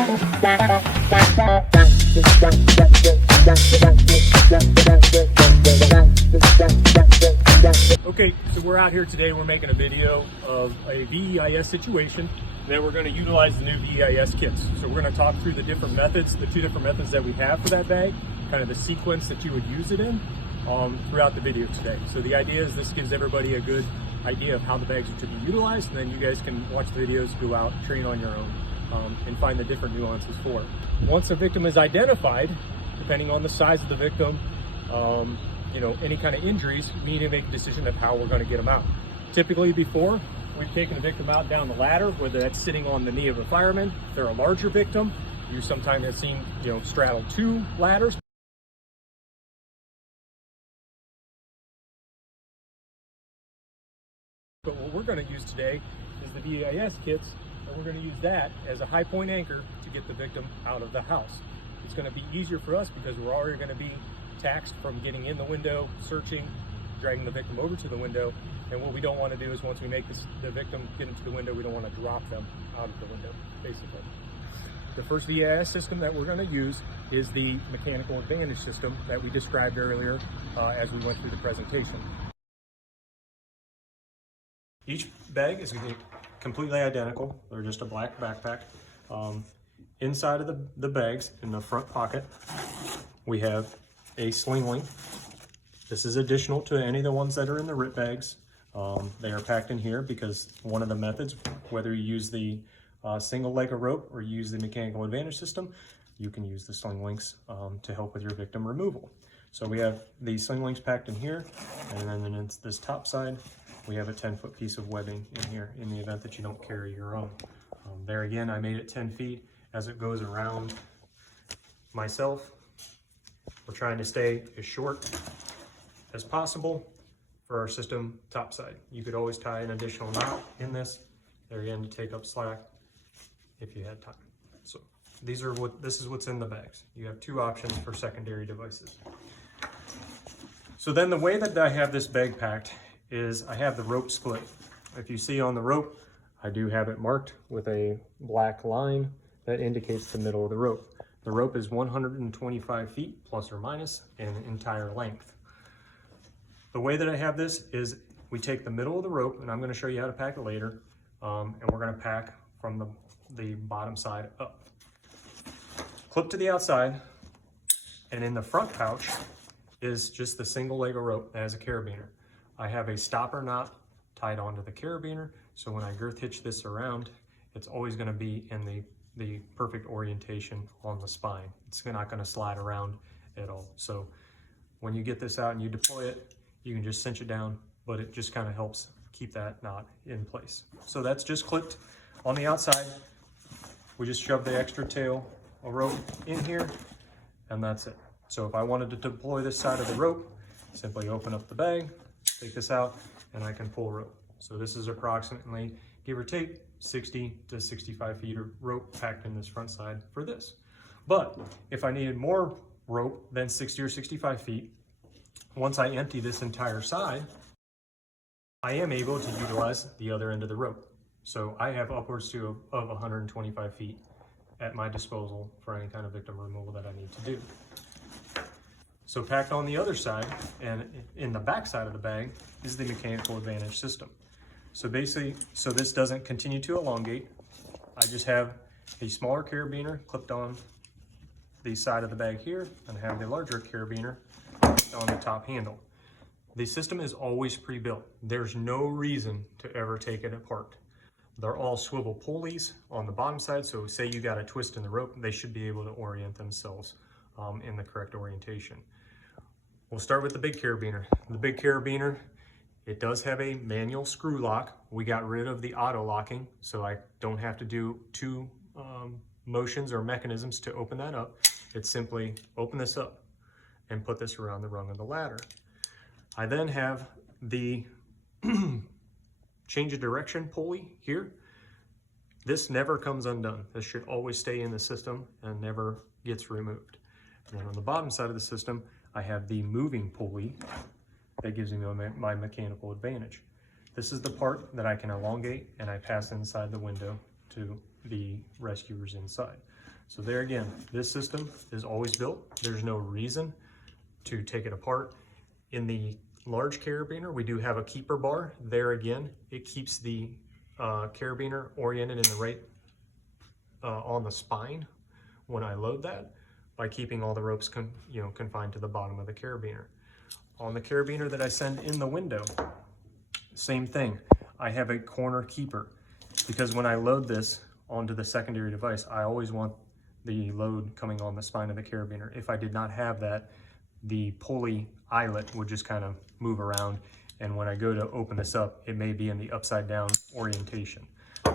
Okay, so we're out here today, we're making a video of a VEIS situation. Then we're going to utilize the new VEIS kits. So we're going to talk through the different methods, the two different methods that we have for that bag, kind of the sequence that you would use it in throughout the video today. So the idea is this gives everybody a good idea of how the bags are to be utilized, and then you guys can watch the videos, go out, train on your own, and find the different nuances for it. Once a victim is identified, depending on the size of the victim, any kind of injuries, we need to make a decision of how we're going to get them out. Typically before, we've taken a victim out down the ladder, whether that's sitting on the knee of a fireman. If they're a larger victim, you sometimes have seen, straddle two ladders. But what we're going to use today is the VEIS kits, and we're going to use that as a high point anchor to get the victim out of the house. It's going to be easier for us because we're already going to be taxed from getting in the window, searching, dragging the victim over to the window. And what we don't want to do is once we make the victim get into the window, we don't want to drop them out of the window, basically. The first VEIS system that we're going to use is the mechanical advantage system that we described earlier as we went through the presentation. Each bag is completely identical. They're just a black backpack. Inside of the bags, in the front pocket, we have a sling link. This is additional to any of the ones that are in the RIP bags. They are packed in here because one of the methods, whether you use the single leg of rope or you use the mechanical advantage system, you can use the sling links to help with your victim removal. So we have the sling links packed in here, and then in this top side, we have a 10-foot piece of webbing in here in the event that you don't carry your own. There again, I made it 10 feet as it goes around myself. We're trying to stay as short as possible for our system top side. You could always tie an additional knot in this, there again, to take up slack if you had time. So this is what's in the bags. You have two options for secondary devices. So then the way that I have this bag packed is I have the rope split. If you see on the rope, I do have it marked with a black line that indicates the middle of the rope. The rope is 125 feet plus or minus in entire length. The way that I have this is we take the middle of the rope, and I'm going to show you how to pack it later, and we're going to pack from the bottom side up. Clip to the outside, and in the front pouch is just the single leg of rope that has a carabiner. I have a stopper knot tied onto the carabiner, so when I girth hitch this around, it's always going to be in the perfect orientation on the spine. It's not going to slide around at all. So when you get this out and you deploy it, you can just cinch it down, but it just kind of helps keep that knot in place. So that's just clipped on the outside. We just shove the extra tail of rope in here, and that's it. So if I wanted to deploy this side of the rope, simply open up the bag, take this out, and I can pull rope. So this is approximately, give or take, 60 to 65 feet of rope packed in this front side for this. But if I needed more rope than 60 or 65 feet, once I empty this entire side, I am able to utilize the other end of the rope. So I have upwards of 125 feet at my disposal for any kind of victim removal that I need to do. So packed on the other side and in the back side of the bag is the mechanical advantage system. So basically, so this doesn't continue to elongate, I just have a smaller carabiner clipped on the side of the bag here, and have the larger carabiner on the top handle. The system is always pre-built. There's no reason to ever take it apart. They're all swivel pulleys on the bottom side, so say you got a twist in the rope, they should be able to orient themselves in the correct orientation. We'll start with the big carabiner. The big carabiner, it does have a manual screw lock. We got rid of the auto locking, so I don't have to do two motions or mechanisms to open that up. It's simply open this up and put this around the rung of the ladder. I then have the change of direction pulley here. This never comes undone. This should always stay in the system and never gets removed. And then on the bottom side of the system, I have the moving pulley that gives me my mechanical advantage. This is the part that I can elongate and I pass inside the window to the rescuers inside. So there again, this system is always built. There's no reason to take it apart. In the large carabiner, we do have a keeper bar. There again, it keeps the carabiner oriented in the right on the spine when I load that, by keeping all the ropes confined to the bottom of the carabiner. On the carabiner that I send in the window, same thing. I have a corner keeper, because when I load this onto the secondary device, I always want the load coming on the spine of the carabiner. If I did not have that, the pulley eyelet would just kind of move around, and when I go to open this up, it may be in the upside down orientation.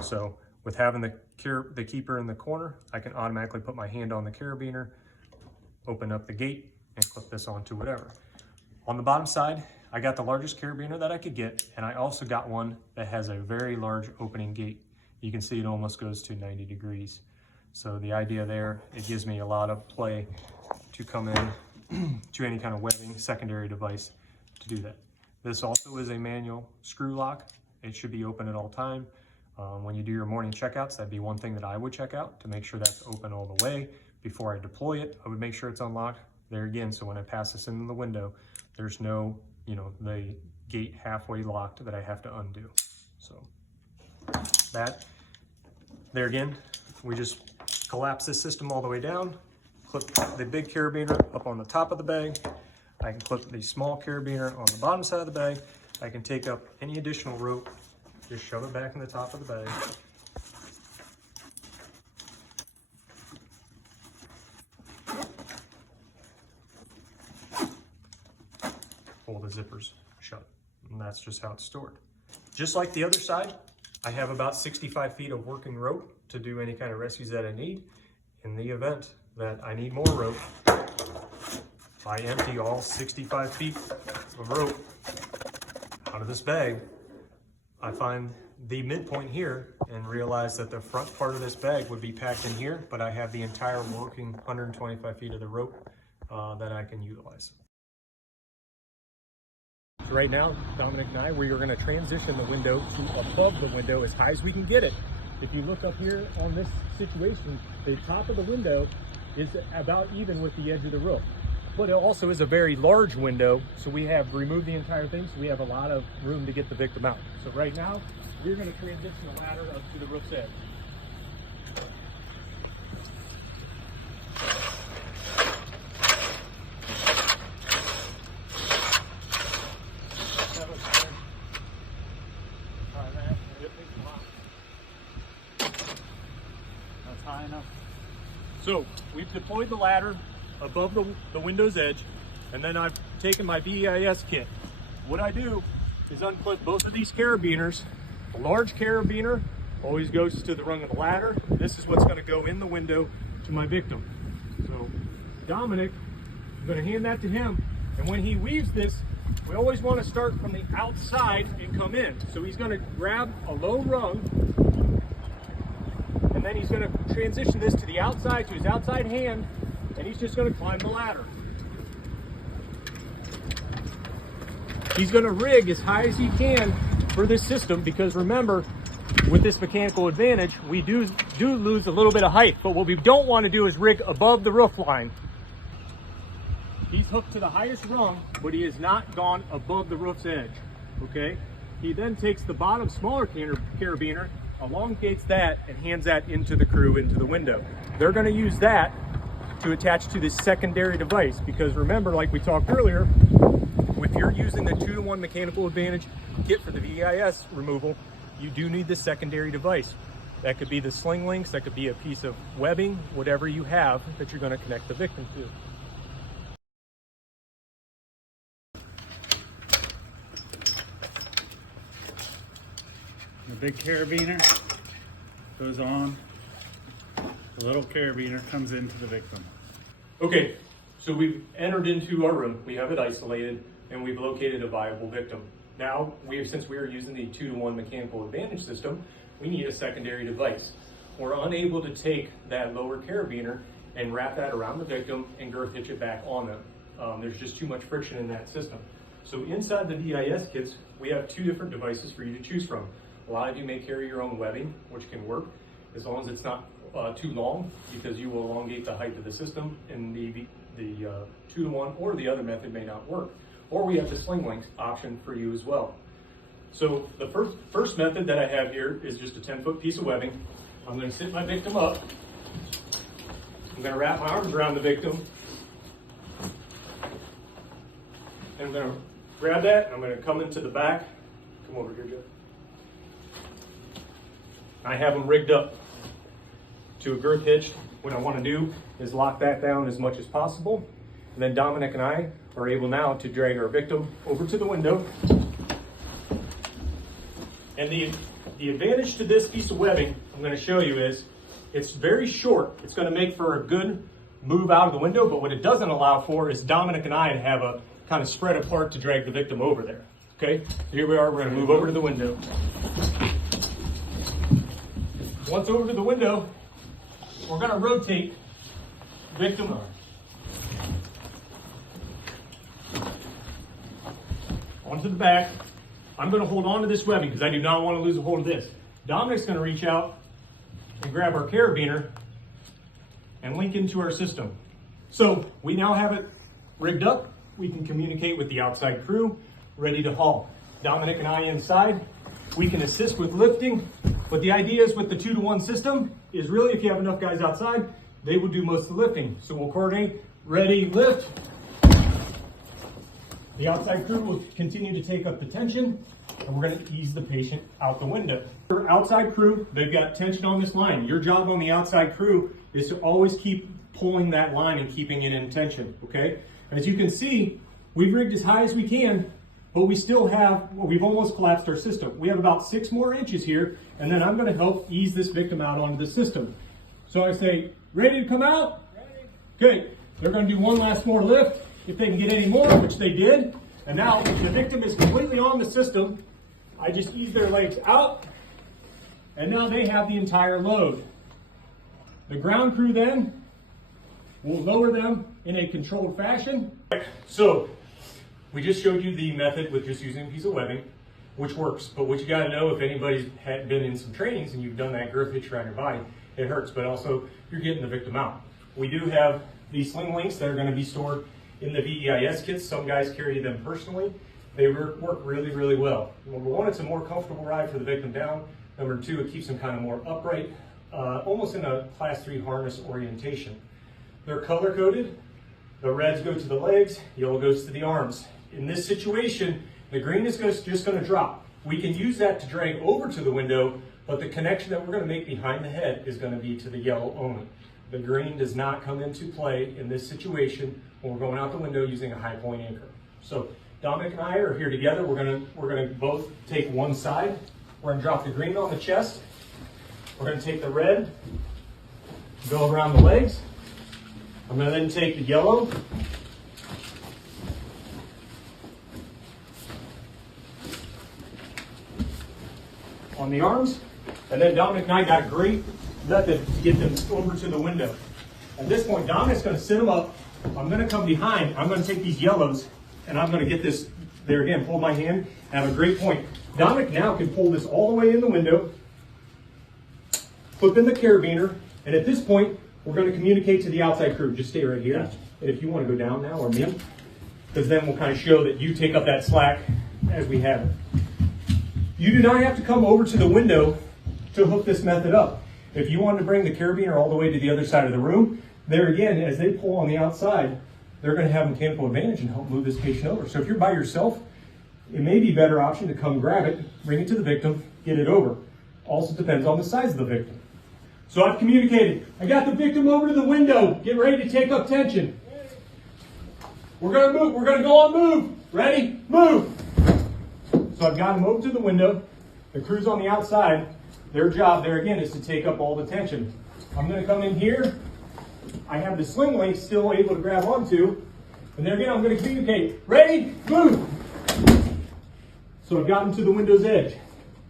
So with having the keeper in the corner, I can automatically put my hand on the carabiner, open up the gate, and clip this onto whatever. On the bottom side, I got the largest carabiner that I could get, and I also got one that has a very large opening gate. You can see it almost goes to 90 degrees. So the idea there, it gives me a lot of play to come in to any kind of webbing secondary device to do that. This also is a manual screw lock. It should be open at all time. When you do your morning checkouts, that'd be one thing that I would check out to make sure that's open all the way. Before I deploy it, I would make sure it's unlocked there again. So when I pass this into the window, there's no, the gate halfway locked that I have to undo. So that, there again, we just collapse this system all the way down, clip the big carabiner up on the top of the bag. I can clip the small carabiner on the bottom side of the bag. I can take up any additional rope, just shove it back in the top of the bag. Pull the zippers shut, and that's just how it's stored. Just like the other side, I have about 65 feet of working rope to do any kind of rescues that I need. In the event that I need more rope, I empty all 65 feet of rope out of this bag. I find the midpoint here and realize that the front part of this bag would be packed in here, but I have the entire working 125 feet of the rope that I can utilize. So right now, Dominic and I, we are going to transition the window to above the window as high as we can get it. If you look up here on this situation, the top of the window is about even with the edge of the roof. But it also is a very large window, so we have removed the entire thing, so we have a lot of room to get the victim out. So right now, we're going to transition the ladder up to the roof's edge. High enough. So we've deployed the ladder above the window's edge, and then I've taken my VEIS kit. What I do is unclip both of these carabiners. The large carabiner always goes to the rung of the ladder. This is what's going to go in the window to my victim. So Dominic, I'm going to hand that to him, and when he weaves this, we always want to start from the outside and come in. So he's going to grab a low rung, and then he's going to transition this to the outside, to his outside hand, and he's just going to climb the ladder. He's going to rig as high as he can for this system, because remember, with this mechanical advantage, we do lose a little bit of height, but what we don't want to do is rig above the roof line. He's hooked to the highest rung, but he has not gone above the roof's edge, okay? He then takes the bottom smaller carabiner, elongates that, and hands that into the crew, into the window. They're going to use that to attach to this secondary device, because remember, like we talked earlier, if you're using the 2-to-1 mechanical advantage kit for the VEIS removal, you do need the secondary device. That could be the sling links, that could be a piece of webbing, whatever you have that you're going to connect the victim to. The big carabiner goes on, the little carabiner comes into the victim. Okay, so we've entered into our room, we have it isolated, and we've located a viable victim. Now, since we are using the 2-to-1 mechanical advantage system, we need a secondary device. We're unable to take that lower carabiner and wrap that around the victim and girth hitch it back on them. There's just too much friction in that system. So inside the VEIS kits, we have 2 different devices for you to choose from. A lot of you may carry your own webbing, which can work. as long as it's not too long, because you will elongate the height of the system, and the 2-to-1 or the other method may not work. Or we have the sling link option for you as well. So the first method that I have here is just a 10-foot piece of webbing. I'm going to sit my victim up. I'm going to wrap my arms around the victim. And I'm going to grab that. I'm going to come into the back. Come over here, Jeff. I have them rigged up to a girth hitch. What I want to do is lock that down as much as possible. And then Dominic and I are able now to drag our victim over to the window. And the advantage to this piece of webbing I'm going to show you is it's very short. It's going to make for a good move out of the window, but what it doesn't allow for is Dominic and I to have a kind of spread apart to drag the victim over there. Okay, here we are. We're going to move over to the window. Once over to the window, we're going to rotate the victim onto the back. I'm going to hold on to this webbing because I do not want to lose a hold of this. Dominic's going to reach out and grab our carabiner and link into our system. So we now have it rigged up. We can communicate with the outside crew, ready to haul. Dominic and I inside, we can assist with lifting, but the idea is with the 2-to-1 system is really if you have enough guys outside, they will do most of the lifting. So we'll coordinate, ready, lift. The outside crew will continue to take up the tension, and we're going to ease the patient out the window. For outside crew, they've got tension on this line. Your job on the outside crew is to always keep pulling that line and keeping it in tension, okay? As you can see, we've rigged as high as we can, but we still have, well, we've almost collapsed our system. We have about 6 more inches here, and then I'm going to help ease this victim out onto the system. So I say, ready to come out? Ready. Okay, they're going to do one last more lift. If they can get any more, which they did. And now the victim is completely on the system. I just ease their legs out, and now they have the entire load. The ground crew then will lower them in a controlled fashion. So we just showed you the method with just using a piece of webbing, which works. But what you got to know, if anybody's had been in some trainings and you've done that girth hitch around your body, it hurts, but also you're getting the victim out. We do have these sling links that are going to be stored in the VEIS kits. Some guys carry them personally. They work really, really well. Number one, it's a more comfortable ride for the victim down. Number two, it keeps them kind of more upright, almost in a class 3 harness orientation. They're color coded. The reds go to the legs, yellow goes to the arms. In this situation, the green is just going to drop. We can use that to drag over to the window, but the connection that we're going to make behind the head is going to be to the yellow only. The green does not come into play in this situation when we're going out the window using a high point anchor. So Dominic and I are here together. We're gonna both take one side. We're gonna drop the green on the chest. We're gonna take the red, go around the legs. I'm gonna then take the yellow, on the arms, and then Dominic and I got a great method to get them over to the window. At this point, Dominic's going to sit them up. I'm going to come behind. I'm going to take these yellows, and I'm going to get this, there again, hold my hand, and have a great point. Dominic now can pull this all the way in the window, flip in the carabiner, and at this point, we're going to communicate to the outside crew. Just stay right here. And if you want to go down now, or me, because then we'll kind of show that you take up that slack as we have it. You do not have to come over to the window to hook this method up. If you wanted to bring the carabiner all the way to the other side of the room, there again, as they pull on the outside, they're going to have mechanical advantage and help move this patient over. So if you're by yourself, it may be a better option to come grab it, bring it to the victim, get it over. Also depends on the size of the victim. So I've communicated. I got the victim over to the window. Get ready to take up tension. We're going to move. We're going to go on move. Ready? Move. So I've got him over to the window. The crew's on the outside. Their job there again is to take up all the tension. I'm going to come in here. I have the sling link still able to grab onto. And there again, I'm going to communicate. Ready? Move! So I've gotten to the window's edge.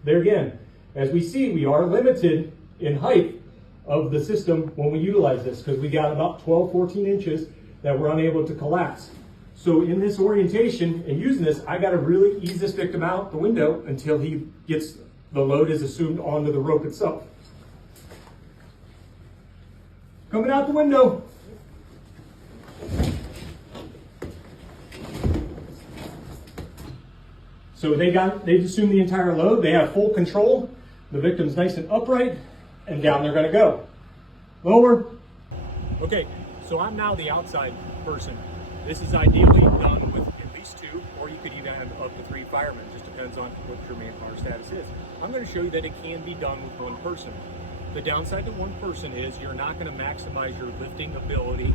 There again, as we see, we are limited in height of the system when we utilize this because we got about 12, 14 inches that we're unable to collapse. So in this orientation and using this, I got to really ease this victim out the window until he gets the load is assumed onto the rope itself. Coming out the window. So they've assumed the entire load. They have full control. The victim's nice and upright, and down they're gonna go. Lower. Okay, so I'm now the outside person. This is ideally done with at least 2, or you could even have up to 3 firemen. Just depends on what your manpower status is. I'm gonna show you that it can be done with 1 person. The downside to 1 person is you're not gonna maximize your lifting ability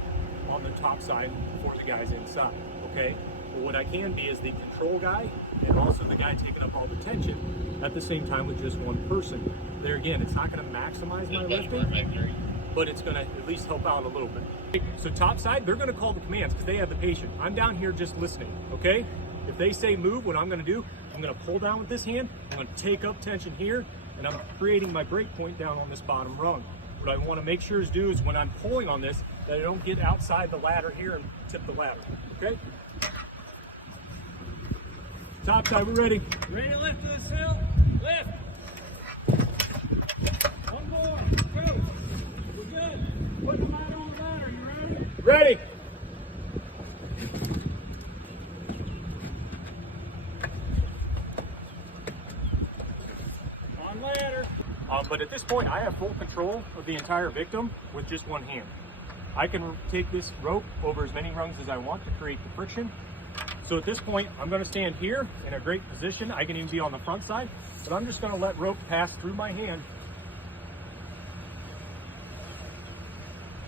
on the top side for the guys inside, okay? But what I can be is the control guy and also the guy taking up all the tension at the same time with just 1 person. There again, it's not gonna maximize my lifting, but it's gonna at least help out a little bit. So top side, they're gonna call the commands because they have the patient. I'm down here just listening, okay? If they say move, what I'm gonna do, I'm gonna pull down with this hand, I'm gonna take up tension here, and I'm creating my break point down on this bottom rung. What I wanna make sure is do is when I'm pulling on this, that I don't get outside the ladder here and tip the ladder, okay? Top side, we're ready. Ready to lift this hill? Lift. One more. Go. We're good. Put the ladder on the ladder. You ready? Ready. On ladder. But at this point, I have full control of the entire victim with just 1 hand. I can take this rope over as many rungs as I want to create the friction. So at this point, I'm going to stand here in a great position. I can even be on the front side, but I'm just going to let rope pass through my hand.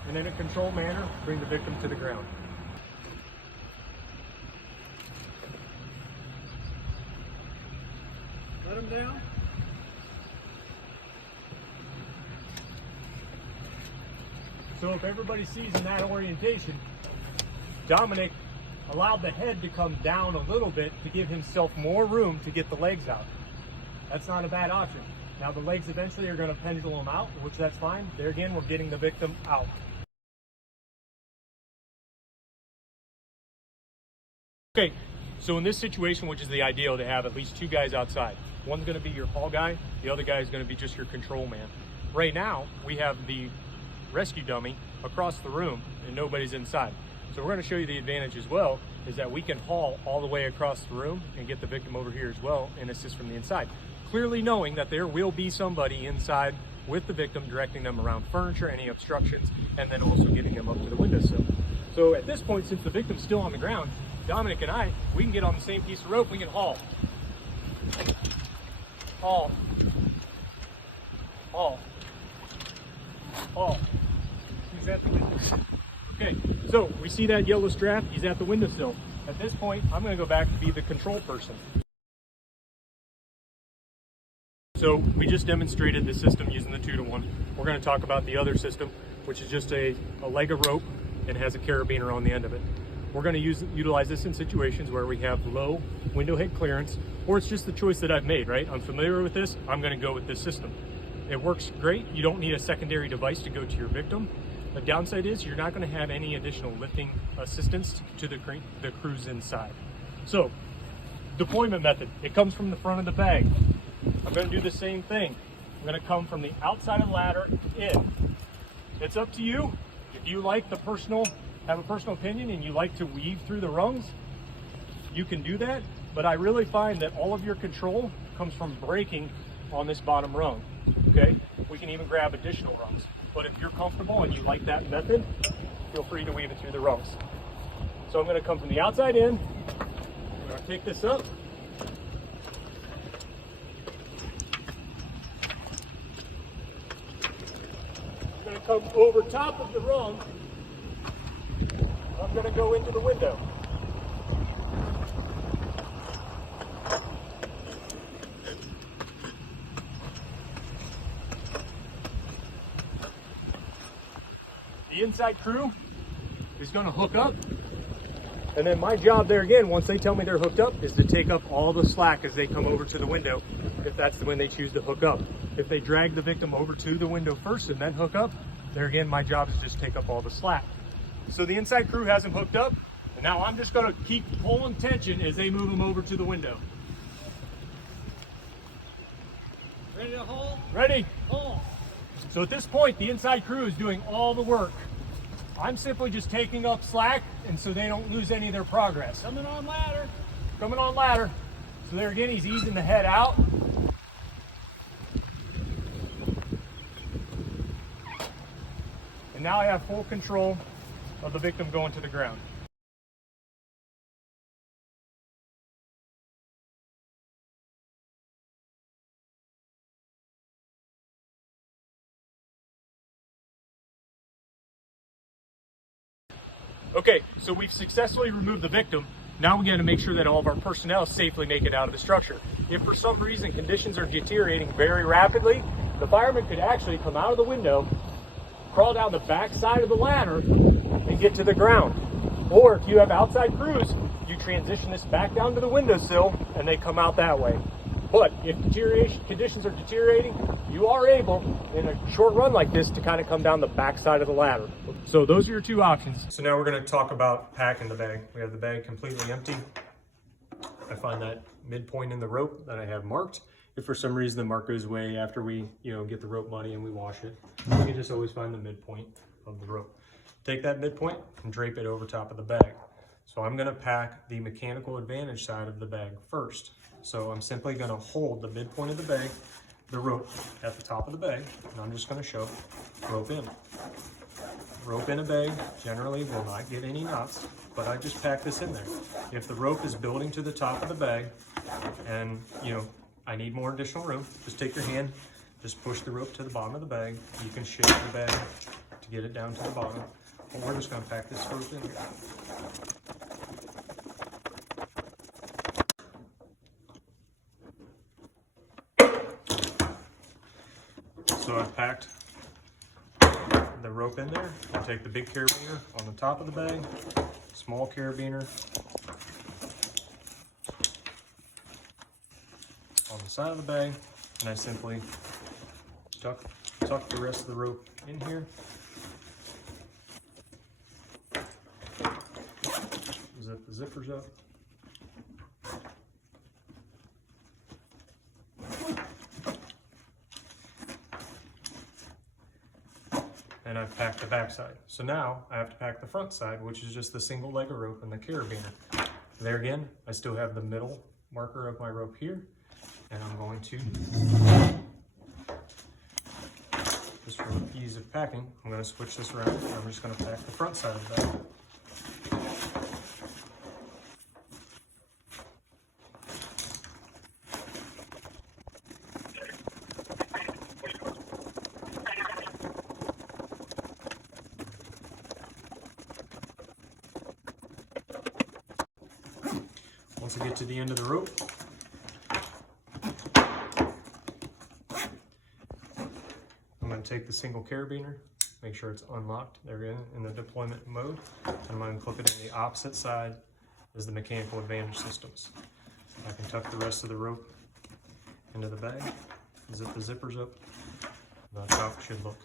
And in a controlled manner, bring the victim to the ground. Let him down. So if everybody sees in that orientation, Dominic allowed the head to come down a little bit to give himself more room to get the legs out. That's not a bad option. Now the legs eventually are going to pendulum out, which that's fine. There again, we're getting the victim out. Okay, so in this situation, which is the ideal to have at least 2 guys outside. One's going to be your haul guy, the other guy is going to be just your control man. Right now, we have the rescue dummy across the room and nobody's inside. So we're going to show you the advantage as well, is that we can haul all the way across the room and get the victim over here as well and assist from the inside. Clearly knowing that there will be somebody inside with the victim directing them around furniture, any obstructions, and then also getting them up to the windowsill. So at this point, since the victim's still on the ground, Dominic and I, we can get on the same piece of rope, we can haul. Haul. Haul. Haul. He's at the window. Okay, so we see that yellow strap, he's at the windowsill. At this point, I'm gonna go back to be the control person. So we just demonstrated the system using the 2-to-1. We're gonna talk about the other system, which is just a leg of rope and has a carabiner on the end of it. We're gonna utilize this in situations where we have low window head clearance, or it's just the choice that I've made, right? I'm familiar with this, I'm gonna go with this system. It works great, you don't need a secondary device to go to your victim. The downside is you're not going to have any additional lifting assistance to the crews inside. So, deployment method, it comes from the front of the bag. I'm going to do the same thing. I'm going to come from the outside of the ladder in. It's up to you. If you like have a personal opinion and you like to weave through the rungs, you can do that. But I really find that all of your control comes from braking on this bottom rung. Okay? We can even grab additional rungs. But if you're comfortable and you like that method, feel free to weave it through the rungs. So I'm going to come from the outside in. I'm going to take this up. I'm going to come over top of the rung. I'm going to go into the window. The inside crew is going to hook up, and then my job there again, once they tell me they're hooked up, is to take up all the slack as they come over to the window, if that's when they choose to hook up. If they drag the victim over to the window first and then hook up, there again, my job is just take up all the slack. So the inside crew has them hooked up, and now I'm just going to keep pulling tension as they move them over to the window. Ready to haul? Ready? Haul. So at this point, the inside crew is doing all the work. I'm simply just taking up slack, and so they don't lose any of their progress. Coming on ladder. Coming on ladder. So there again, he's easing the head out. And now I have full control of the victim going to the ground. Okay, so we've successfully removed the victim. Now we got to make sure that all of our personnel safely make it out of the structure. If for some reason conditions are deteriorating very rapidly, the fireman could actually come out of the window, crawl down the back side of the ladder, and get to the ground. Or if you have outside crews, you transition this back down to the windowsill and they come out that way. But if conditions are deteriorating, you are able, in a short run like this, to kind of come down the back side of the ladder. So those are your two options. So now we're going to talk about packing the bag. We have the bag completely empty. I find that midpoint in the rope that I have marked. If for some reason the mark goes away after we, get the rope muddy and we wash it, we can just always find the midpoint of the rope. Take that midpoint and drape it over top of the bag. So I'm going to pack the mechanical advantage side of the bag first. So I'm simply going to hold the midpoint of the bag, the rope at the top of the bag, and I'm just going to show rope in. Rope in a bag generally will not get any knots, but I just pack this in there. If the rope is building to the top of the bag and, I need more additional room, just take your hand, just push the rope to the bottom of the bag. You can shift the bag to get it down to the bottom. But we're just going to pack this rope in here. So I've packed the rope in there. I'll take the big carabiner on the top of the bag, small carabiner on the side of the bag, and I simply tuck the rest of the rope in here. Zip the zippers up. And I've packed the back side. So now I have to pack the front side, which is just the single leg of rope and the carabiner. There again, I still have the middle marker of my rope here, and I'm going to, just for ease of packing, I'm going to switch this around, and I'm just going to pack the front side of the bag. Once I get to the end of the rope, I'm going to take the single carabiner, make sure it's unlocked. They're in the deployment mode. And I'm going to clip it in the opposite side as the mechanical advantage systems. I can tuck the rest of the rope into the bag, zip the zippers up, and that's how it should look.